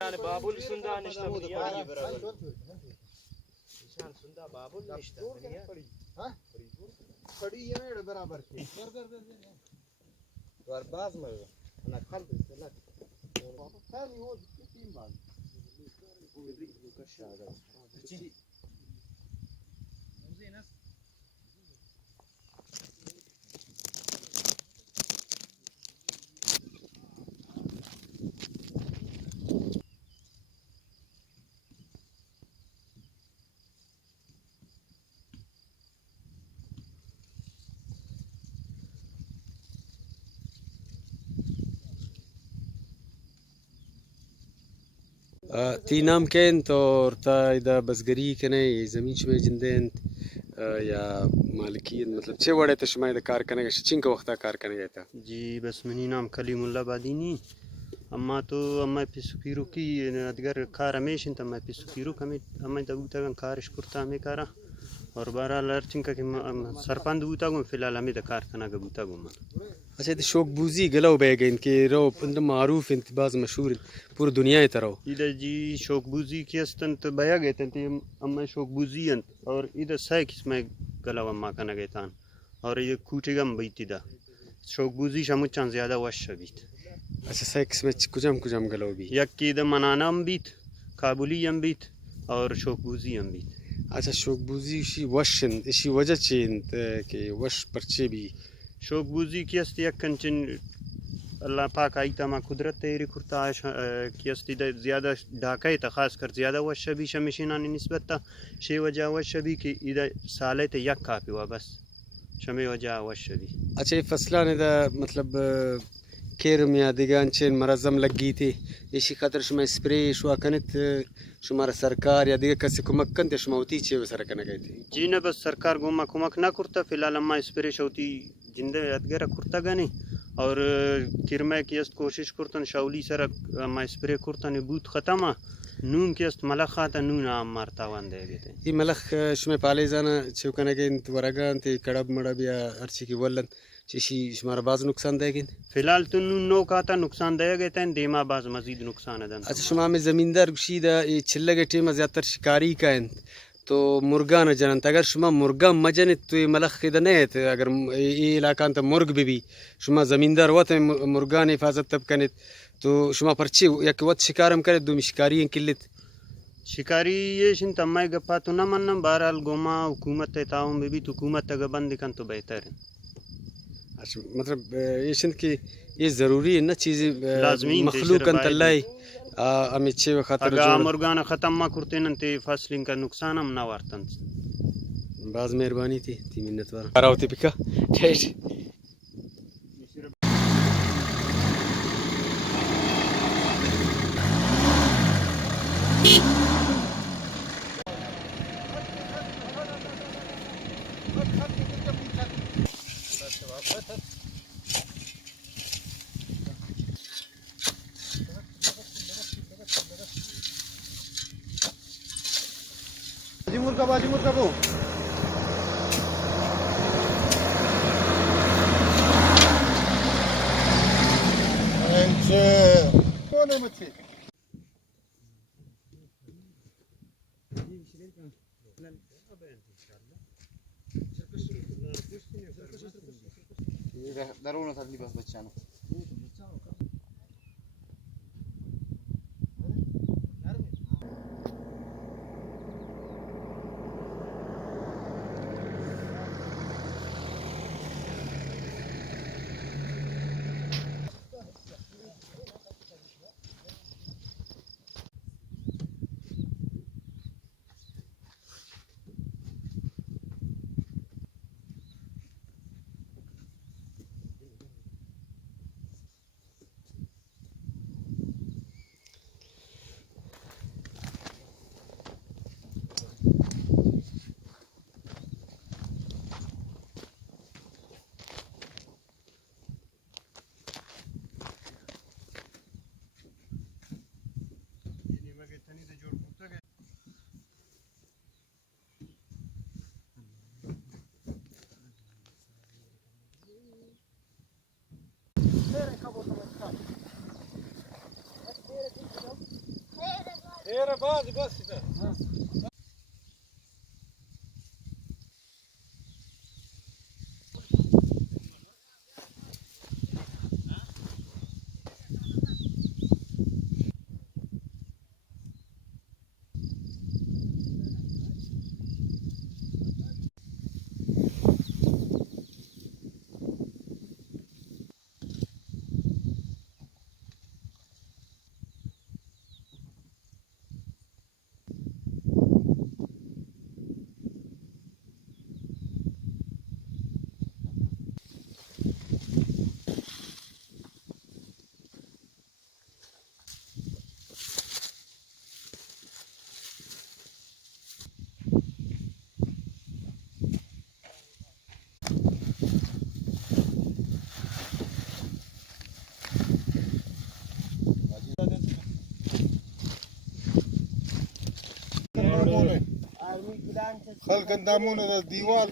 Yani babul sunda nişte ya. Nişan sunda babul nişte ya. Ha? Padi ye ne beraber ki. Var baz mı? Ana kaldı salak. Sen yo तीन बार. Bu kaşağı. تی نام کن تو تا إذا بزګری کنه زمین شوی جندن یا مالکیت मतलब چه وړه ته شمای د کار کنه شچین کا وخت کار کنه گتا जी बस मेरी नाम कलीम उल्ला बादीनी अम्मा तो अम्मा पिसुकिरू की अदगर कार हमेश इंत अम्मा पिसुकिरू कमी अम्मा दबूता गन कार शुक्र में कारा और बारा लर्चिंग का कि सरपंच बूता गुम फिलहाल हमें द कार कना गबूता गुम अच्छा तो शोक बूजी गलो बेगन के रो अंत मारूफ इंतबाज मशहूर पूरी दुनिया तरो इधर जी शोक बूजी की अस्तन तो बया गए थे अम्मा शोक बूजी और इधर सह किस्में गला अम्मा कना गए तान और ये कूटेगा बीती दा शोक बूजी शमुचान ज़्यादा वश बीत अच्छा सेक्स में कुजम कुजम गलो भी यक की द मनाना बीत काबुली बीत और शोक बूजी बीत अच्छा शोक बूजी शी वशन इसी वजह चेन के वश परचे भी शोक बूजी की अस्ती कंचन अल्लाह पाक आई तमा कुदरत तेरी खुरता की अस्ती ज़्यादा ढाका था खास कर ज़्यादा वश भी शमिशिना निस्बत था शे वजह वश भी कि इधर साले ते यक काफी हुआ बस शमे वजह वश भी अच्छा ये फसला ने दा मतलब केर में दिगान चेन मरज़म लगी थी इसी खातर शुमा स्प्रे शुआ कनत शुमारा सरकार या दिगा कसे कुमक कंते शुमा होती चे वसर कना गए थे जी ने बस सरकार गोमा कुमक ना करता फिलहाल अम्मा स्प्रे शौती जिंदे अदगरा करता गने और किरमे की अस्त कोशिश करतन शाउली सर अम्मा स्प्रे करतन बूत खत्म नून की अस्त मलख खाता नून आम मारता वंदे गए ये मलख शुमे पाले जाना छेव कना गए वरगान ते कड़ब मड़ब या अर्ची की वलन चीशी शुमारा बाज नुकसान देगी फिलहाल तो नून नो खाता नुकसान दे गए थे देमा बाज मजीद नुकसान है अच्छा शुमा में ज़मींदार शीदा ये छिल्ले के टीम ज़्यादातर शिकारी का है तो मुर्गा न जनन अगर शुमा मुर्गा मजन तो ये मलख के नहीं है अगर ये इलाका तो मुर्ग भी शुमा ज़मींदार वत मुर्गा ने हिफाजत तब कने तो शुमा परची या कि वत शिकारम करे दो शिकारी किल्लत शिकारी ये शिन तम्मा गप्पा तो ना मन बहरहाल गोमा हुकूमत ताऊं में भी तो हुकूमत तक बंद कन तो बेहतर है अच्छा मतलब ये शिन की ये ज़रूरी है ना चीज़ें लाज़मी मखलूक अंतल्लाई अमित छे खातर अगर मुर्गा न ख़त्म मा करते न ते फसलिंग का नुकसान हम ना वार्तन बाज मेहरबानी थी मिन्नत वाला करावती पिका ठीक बाजी मुर्गा वो कौन है मच्छी ضرورة تدلي بس بتشانو خلق دامونه د دیوال